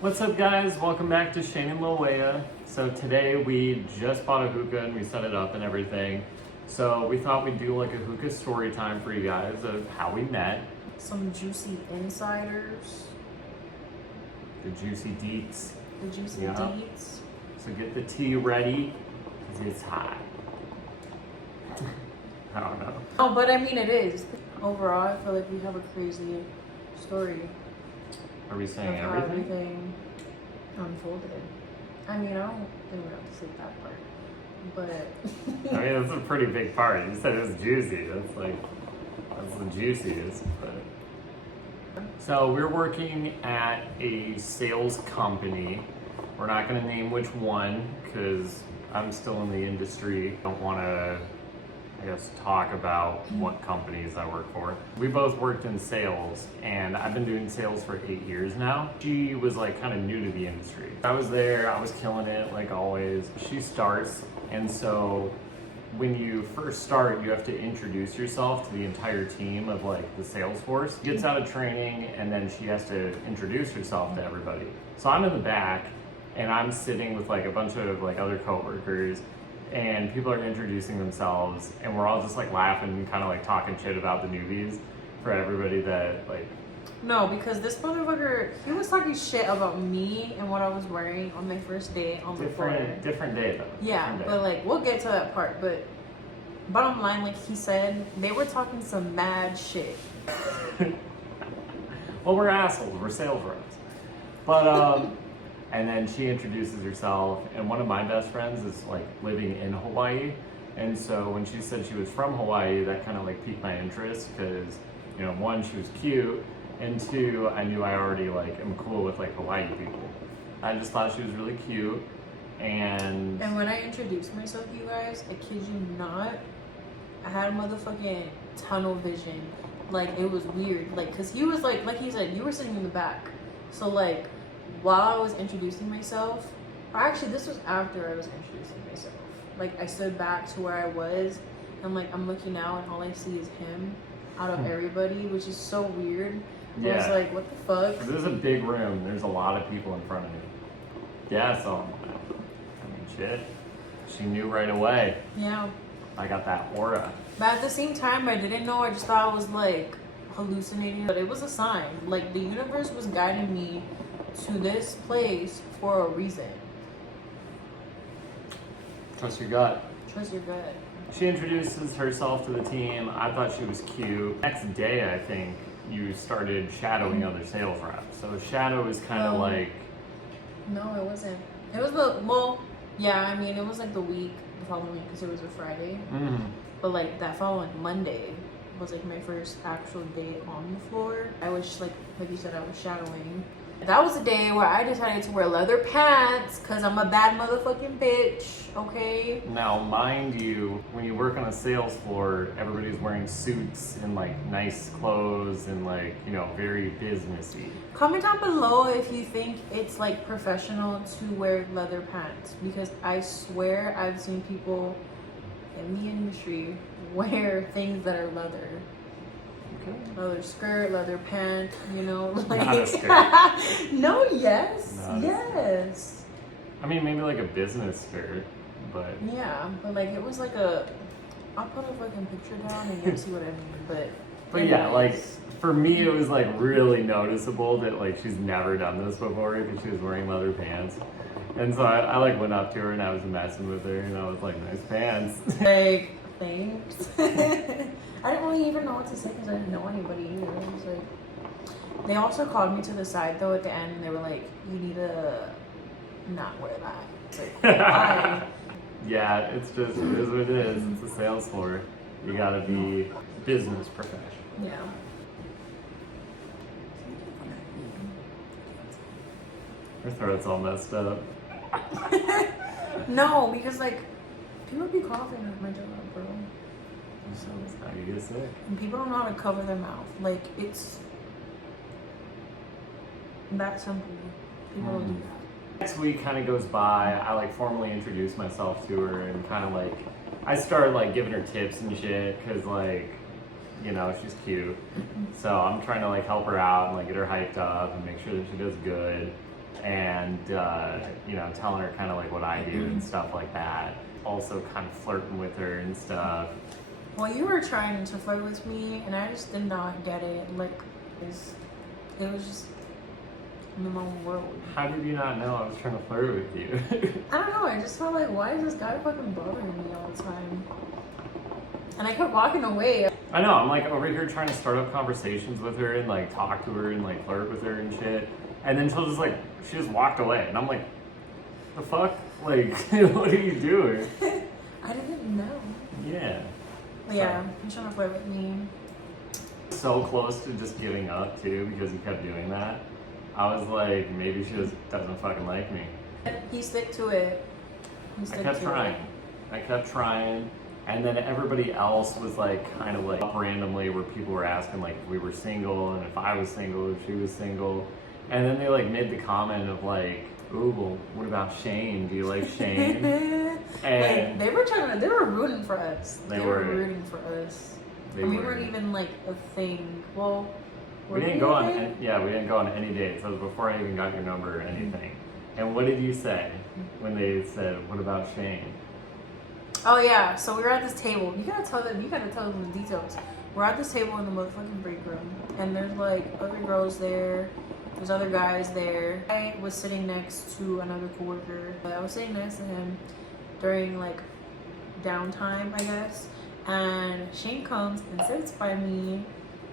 What's up, guys? Welcome back to Shane.Loea.Official. So today we just bought a hookah and we set it up and everything. So we thought we'd do like a hookah story time for you guys of how we met. Some juicy insiders. The juicy deets. The juicy Yeah. deets. So get the tea ready because it's hot. I don't know. Oh, but I mean it is. Overall, I feel like we have a crazy story Are we of saying how everything? everything unfolded. I mean, I don't think we have to say that part, but I mean, that's a pretty big part. You said it was juicy. That's the juiciest. But so we're working at a sales company. We're not going to name which one because I'm still in the industry. Don't want to, I guess, talk about what companies I work for. We both worked in sales, and I've been doing sales for 8 years now. She was like kind of new to the industry. I was there, I was killing it like always. She starts, and so when you first start, you have to introduce yourself to the entire team of like the sales force. Gets out of training, and then she has to introduce herself to everybody. So I'm in the back, and I'm sitting with like a bunch of like other coworkers, and people are introducing themselves, and we're all just like laughing and kind of like talking shit about the newbies for everybody that like. no, because this motherfucker, he was talking shit about me and what I was wearing on my first day on the floor. Different day though. Yeah, Different day. but like we'll get to that part. But bottom line, like he said, they were talking some mad shit. Well, we're assholes. We're sales reps. But and then she introduces herself, and one of my best friends is like living in Hawaii, and so when she said she was from Hawaii, that kind of like piqued my interest because, you know, one, she was cute, and two, I knew I already like am cool with like Hawaii people. I just thought she was really cute, and when I introduced myself, you guys, I kid you not, I had motherfucking tunnel vision. Like, it was weird. Like, cause he was like he said, you were sitting in the back. So like, while I was introducing myself, or actually this was after I was introducing myself. Like, I stood back to where I was, and like I'm looking out, and all I see is him out of everybody, which is so weird. Yeah. I was like, what the fuck? this is a big room. There's a lot of people in front of me. Yeah, so I mean, shit. She knew right away. Yeah. I got that aura. But at the same time, I didn't know. I just thought I was like hallucinating. But it was a sign. Like, the universe was guiding me to this place for a reason. Trust your gut. Trust your gut. She introduces herself to the team. I thought she was cute. Next day, I think, you started shadowing other sales reps. So shadow is kind of like... No, it wasn't. It was yeah, I mean, it was like the following week, because it was a Friday. But like that following Monday was like my first actual day on the floor. I was like you said, I was shadowing. That was the day where I decided to wear leather pants because I'm a bad motherfucking bitch, okay? Now, mind you, when you work on a sales floor, everybody's wearing suits and like nice clothes and like, you know, very businessy. Comment down below if you think it's like professional to wear leather pants, because I swear I've seen people in the industry wear things that are leather. Okay. Leather skirt, leather pant, you know, like Not a skirt. No, yes. Not a yes. I mean, maybe like a business skirt, but... Yeah, but like it was like I'll put a fucking picture down and you'll see what I mean, But yeah, like for me, it was like really noticeable that like she's never done this before because she was wearing leather pants. And so I like went up to her and I was messing with her and I was like, nice pants. like, thanks. I didn't really even know what to say because I didn't know anybody either. I was like, they also called me to the side though at the end and they were like, you need to not wear that. It's like, why? Yeah, it's just, it is what it is. It's a sales floor. You gotta be business professional. Yeah. Her throat's all messed up. No, because like, people be coughing at my job, bro. So that's how you get sick. And people don't know how to cover their mouth. Like, it's that simple. People don't do that. Next week kind of goes by. I like formally introduce myself to her and kind of like, I started like giving her tips and shit because like, you know, she's cute. So I'm trying to like help her out and like get her hyped up and make sure that she does good. And and telling her kind of like what I do and stuff like that. Also kind of flirting with her and stuff. Well, you were trying to flirt with me, and I just did not get it. Like, it was just in my own world. How did you not know I was trying to flirt with you? I don't know. I just felt like, why is this guy fucking bothering me all the time? And I kept walking away. I know. I'm like over here trying to start up conversations with her and like talk to her and like flirt with her and shit. And then she just walked away, and I'm like, the fuck? Like, what are you doing? I didn't know. Yeah. Yeah, he's trying to flirt with me. So close to just giving up too, because he kept doing that. I was like, maybe she just doesn't fucking like me. He stuck to it. I kept trying. And then everybody else was like kind of like up randomly, where people were asking like if we were single and if I was single, if she was single. And then they like made the comment of like, ooh, well, what about Shane? Do you like Shane? And they were rooting for us. They were rooting for us. And we weren't even like a thing. Well, we didn't go on any dates. That was before I even got your number or anything. And what did you say when they said, what about Shane? Oh yeah, so we were at this table. You gotta tell them the details. We're at this table in the motherfucking break room, and there's like other girls there. There's other guys there. I was sitting next to another coworker. I was sitting next to him during like downtime, I guess. And Shane comes and sits by me,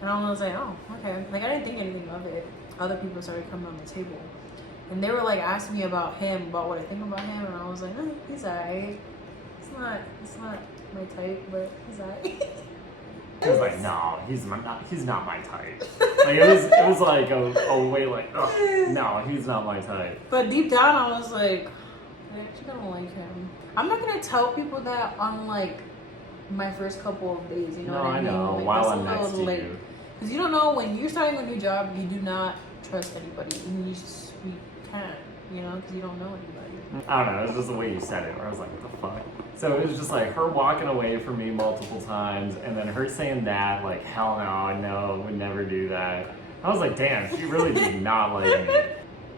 and I was like, oh, okay. Like I didn't think anything of it. Other people started coming on the table, and they were like asking me about him, about what I think about him, and I was like, oh, he's alright. It's not my type, but he's alright. He was like, no, he's not my type. Like it was like a way like, oh, no, he's not my type. But deep down, I was like, I actually don't like him. I'm not gonna tell people that on like my first couple of days. You know what I mean? No, I know. Like, while I'm next to you. Because you don't know when you're starting a new job, you do not trust anybody, and you can't, because you don't know anybody. I don't know. It was just the way you said it, where I was like, what the fuck? So it was just like her walking away from me multiple times, and then her saying that, like, hell no, would never do that. I was like, damn, she really did not like me.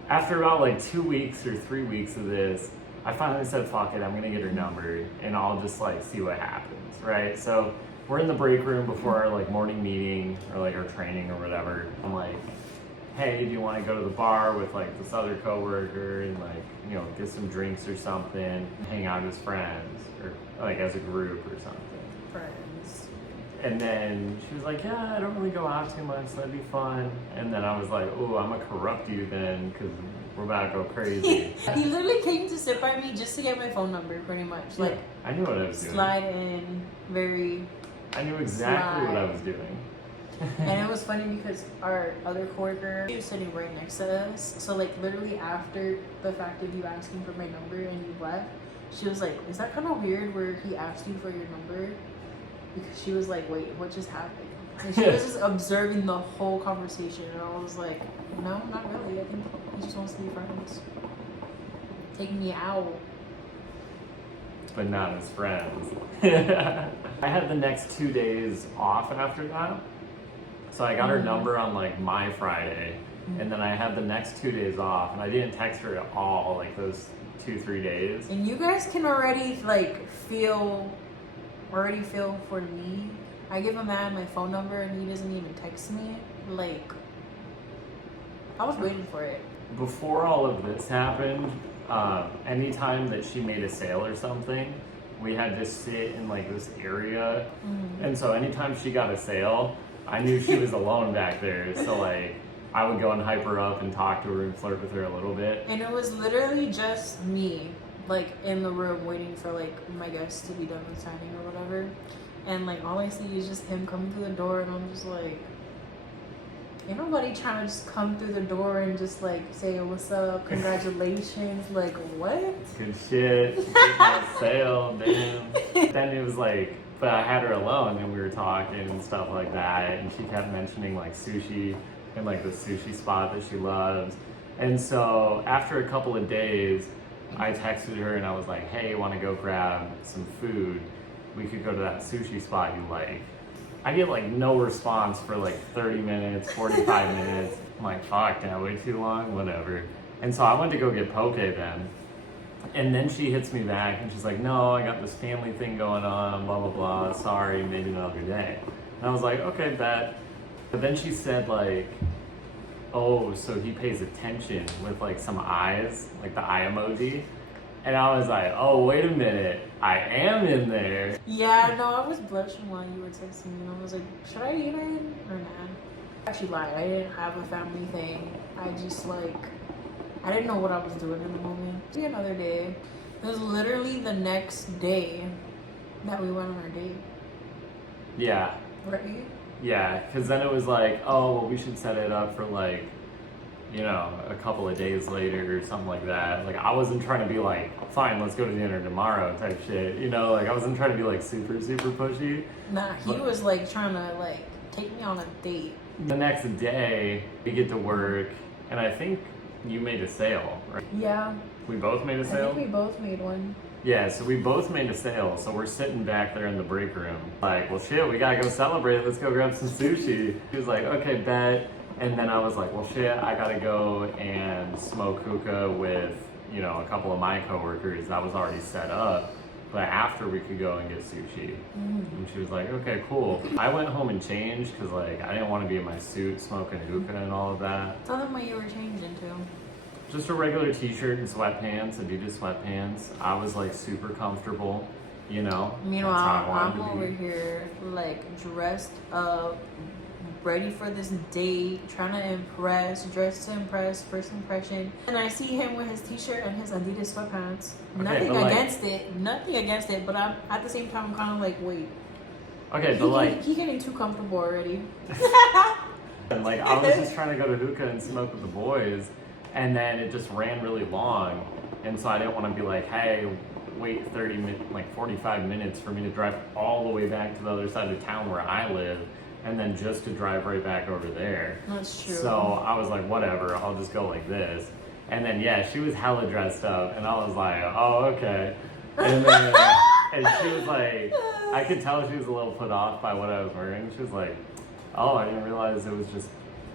After about like 2 weeks or 3 weeks of this, I finally said, fuck it, I'm gonna get her number, and I'll just like see what happens, right? So we're in the break room before our like morning meeting or like our training or whatever. I'm like, hey, do you want to go to the bar with like this other coworker and like, get some drinks or something, hang out as friends or like as a group or something. Friends. And then she was like, yeah, I don't really go out too much, so that'd be fun. And then I was like, oh, I'm gonna corrupt you then, because we're about to go crazy. He literally came to sit by me just to get my phone number, pretty much. Like, I knew what I was doing. Slide in, I knew exactly what I was doing. And it was funny because our other coworker, she was sitting right next to us. So like literally after the fact of you asking for my number and you left, she was like, is that kind of weird where he asked you for your number? Because she was like, wait, what just happened? And she was just observing the whole conversation, and I was like, no, not really. I think he just wants to be friends. Taking me out. But not as friends. I had the next 2 days off after that. So I got her number on like my Friday, and then I had the next 2 days off, and I didn't text her at all like those 2-3 days. And you guys can already like feel for me. I give a man my phone number and he doesn't even text me. Like, I was waiting for it. Before all of this happened, anytime that she made a sale or something, we had to sit in like this area. And so anytime she got a sale, I knew she was alone back there. So like, I would go and hype her up and talk to her and flirt with her a little bit. And it was literally just me, like in the room waiting for like my guests to be done with signing or whatever. And like all I see is just him coming through the door, and I'm just like, ain't nobody trying to just come through the door and just like say what's up, congratulations, like what? Good shit. Get my sale, damn. Then it was like, but I had her alone and we were talking and stuff like that, and she kept mentioning like sushi and like the sushi spot that she loves. And so after a couple of days, I texted her and I was like, hey, want to go grab some food? We could go to that sushi spot you like. I get like no response for like 30 minutes, 45 minutes. I'm like, fuck, did I wait too long? Whatever. And so I went to go get poke then. And then she hits me back and she's like, no, I got this family thing going on, blah, blah, blah. Sorry, maybe another day. And I was like, okay, bet. But then she said like, oh, so he pays attention with like some eyes, like the eye emoji. And I was like, oh, wait a minute, I am in there. Yeah, no, I was blushing while you were texting me. And I was like, should I even or not? I actually lied. I didn't have a family thing. I just like, I didn't know what I was doing in the moment. See another day. It was literally the next day that we went on our date. Yeah. Right? Yeah, because then it was like, oh, well, we should set it up for like, you know, a couple of days later or something like that. Like, I wasn't trying to be like, fine, let's go to dinner tomorrow type shit. You know, like, I wasn't trying to be like super, super pushy. Nah, he was like trying to like take me on a date. The next day, we get to work, and I think you made a sale, right? Yeah. We both made a sale? I think we both made one. Yeah, so we both made a sale, so we're sitting back there in the break room. Like, well, shit, we gotta go celebrate. Let's go grab some sushi. He was like, okay, bet. And then I was like, well, shit, I gotta go and smoke hookah with, you know, a couple of my coworkers. That was already set up. But after we could go and get sushi. And she was like, okay, cool. I went home and changed because, like, I didn't want to be in my suit smoking hookah and all of that. Tell them what you were changing to. Just a regular t-shirt and sweatpants, Adidas sweatpants. I was like super comfortable, you know. Meanwhile, That's how I I'm wanted to over be. here like dressed up, ready for this date, trying to impress, dressed to impress, first impression. And I see him with his t-shirt and his Adidas sweatpants. Okay, Nothing but, like- against it, but I'm at the same time I'm kind of like, wait. Okay, but like, He getting too comfortable already. and like I was just trying to go to hookah and smoke with the boys, and then it just ran really long, and so I didn't want to be like, hey, wait 30 minutes, like 45 minutes for me to drive all the way back to the other side of town where I live, and then just to drive right back over there. That's true. So I was like, whatever, I'll just go like this. And then yeah, she was hella dressed up, and I was like, oh, okay. And then and she was like, I could tell she was a little put off by what I was wearing. She was like, oh, I didn't realize it was just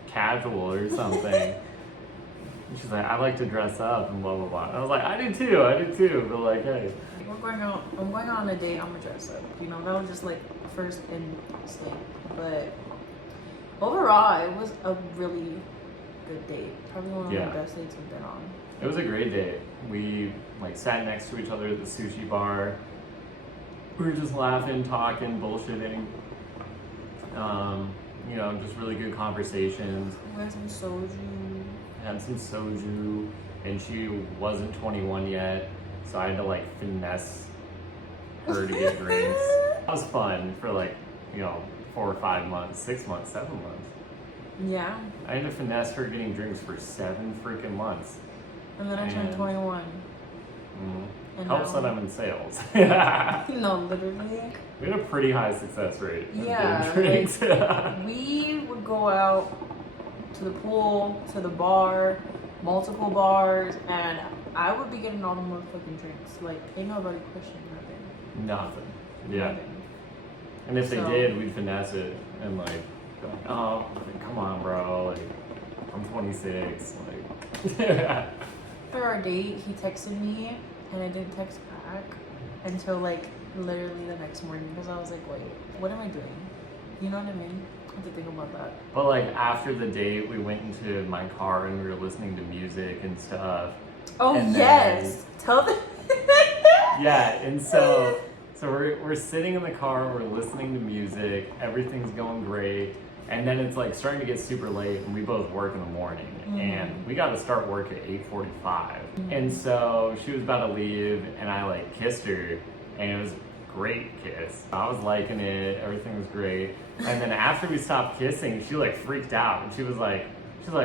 casual or something. And she's like, I like to dress up and blah blah blah. And I was like, I do too. But like, hey. I'm going on a date, I'm gonna dress up. You know, that was just like first instinct. But overall, it was a really good date. Probably one of Yeah. the best dates I've been on. It was a great date. We like sat next to each other at the sushi bar. We were just laughing, talking, bullshitting. You know, just really good conversations. We had some soju. Had some soju, and she wasn't 21 yet, so I had to like finesse her to get drinks. That was fun for like, you know, 4 or 5 months, 6 months, 7 months. Yeah. I had to finesse her getting drinks for 7 freaking months. And then I turned And- 21. And Helps now- that I'm in sales. No, literally. We had a pretty high success rate of Yeah, getting drinks. We would go out to the pool, to the bar, multiple bars, and I would be getting all the motherfucking drinks. Like, ain't nobody pushing nothing. Nothing. Yeah. Nothing. And if they So- did, we'd finesse it and like, go, oh, come on, bro. Like, I'm 26. Like, After our date, he texted me, and I didn't text back until like literally the next morning because I was like, wait, what am I doing? You know what I mean? I have to think about that. But like after the date, we went into my car and we were listening to music and stuff. Oh, And yes. Tell them. Yeah, and so we're sitting in the car, we're listening to music, everything's going great, and then it's like starting to get super late, and we both work in the morning, and we got to start work at 8:45, and so she was about to leave, and I like kissed her, and it was a great kiss. I was liking it, everything was great, and then after we stopped kissing, she like freaked out, and she's like,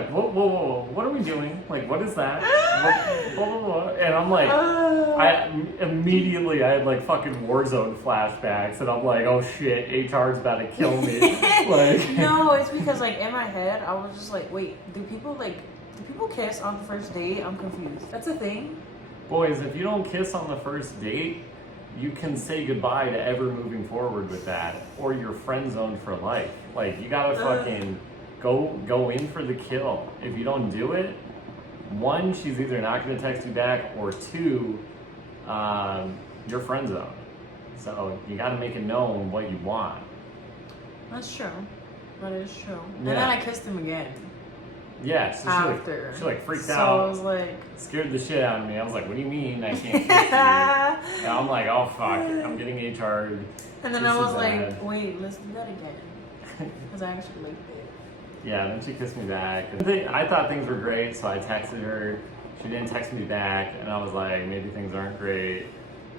whoa, what are we doing? Like, what is that? What? And I'm like, I had like fucking Warzone flashbacks, and I'm like, oh shit, HR's about to kill me. Like, No, it's because like in my head, I was just like, wait, do people kiss on the first date? I'm confused. That's a thing? boys, if you don't kiss on the first date, you can say goodbye to ever moving forward with that, or you're friend zoned for life. Like, you gotta fucking go in for the kill. If you don't do it, one, she's either not going to text you back, or two, you're friend zone. So you got to make it known what you want. That's true. That is true. And Yeah. then I kissed him again. Yeah, so After. she like freaked So out. I was like, Scared the shit out of me. I was like, what do you mean I can't kiss you? And I'm like, oh fuck, I'm getting HR'd. and then This I was is like, bad. wait, let's do that again. Because I actually liked it. Yeah, then she kissed me back. I thought things were great, so I texted her. She didn't text me back, and I was like, maybe things aren't great.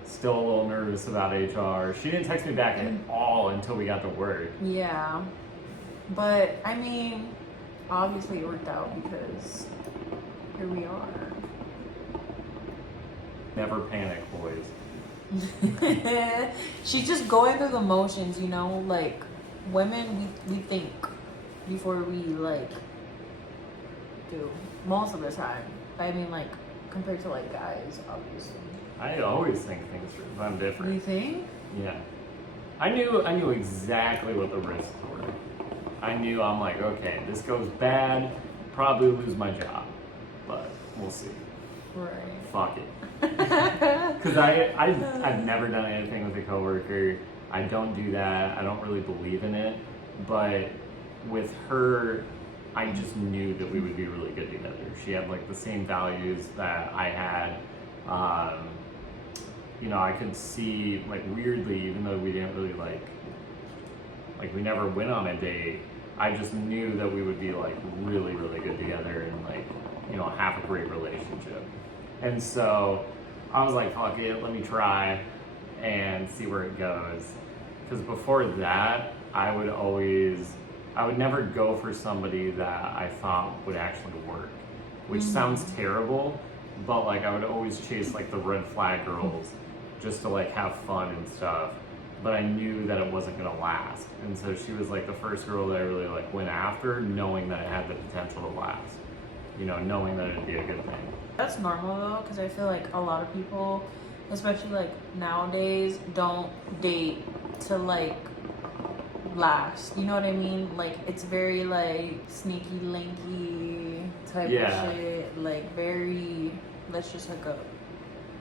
Still a little nervous about HR. She didn't text me back at all until we got to work. Yeah. But, I mean, obviously it worked out because here we are. Never panic, boys. She's just going through the motions, you know? Like, women, we think before we, like, do. Most of the time. I mean, like, compared to, like, guys, obviously. I always think things through. I'm different. You think? Yeah. I knew exactly what the risks were. I'm like, okay, this goes bad, probably lose my job. But we'll see. Right. Fuck it. Because I've never done anything with a coworker. I don't do that. I don't really believe in it. But with her, I just knew that we would be really good together. She had like the same values that I had. You know, I could see, like, weirdly, even though we didn't really like we never went on a date, I just knew that we would be like really, really good together and like, you know, have a great relationship. And so I was like, fuck it, let me try and see where it goes. Because before that, I would never go for somebody that I thought would actually work, which sounds terrible, but like I would always chase like the red flag girls just to like have fun and stuff. But I knew that it wasn't gonna last. And so she was like the first girl that I really like went after, knowing that it had the potential to last. You know, knowing that it'd be a good thing. That's normal though, because I feel like a lot of people, especially like nowadays, don't date to like last. You know what I mean? Like it's very like sneaky linky type of shit. Like very, let's just hook up.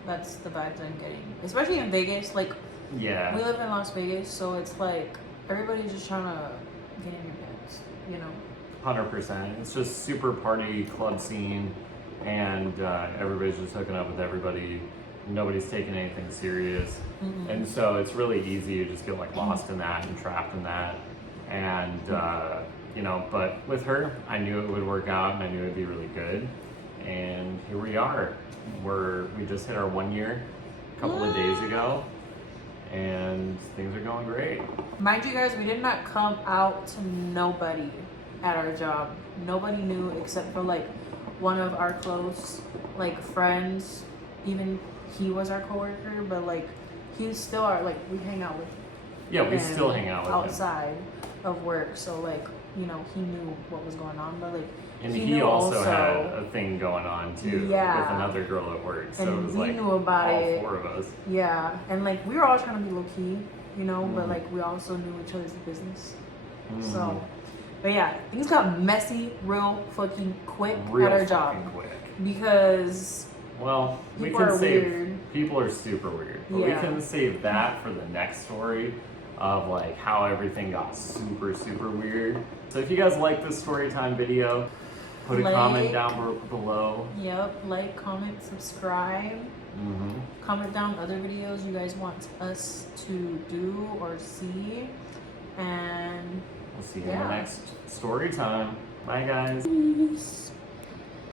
That's the vibes I'm getting. Especially in Vegas, like Yeah. we live in Las Vegas, so it's like everybody's just trying to get in your pants, you know? 100%. It's just super party club scene, and everybody's just hooking up with everybody. Nobody's taking anything serious, and so it's really easy to just get like lost in that and trapped in that. And you know, but with her, I knew it would work out, and I knew it'd be really good. And here we are. We just hit our 1 year a couple of days ago, and things are going great. Mind you guys, we did not come out to nobody at our job. Nobody knew except for like one of our close like friends. Even he was our coworker, but like he's still our, like we hang out with Yeah, we him still hang out with him. outside of work, so like, you know, he knew what was going on, but like And he knew also had a thing going on too, Yeah. with another girl at work. So And it was we like knew about all it. 4 of us. Yeah, and like we were all trying to be low key, you know, but like we also knew each other's business. So, but yeah, things got messy real fucking quick Real at our job fucking quick. because Well, we people can are save. weird. People are super weird, but we Yeah. can save that for the next story of like how everything got super, super weird. So if you guys like this story time video, put a comment down below. Yep, like, comment, subscribe. Comment down other videos you guys want us to do or see, and We'll see you in the next story time. Bye, guys. peace.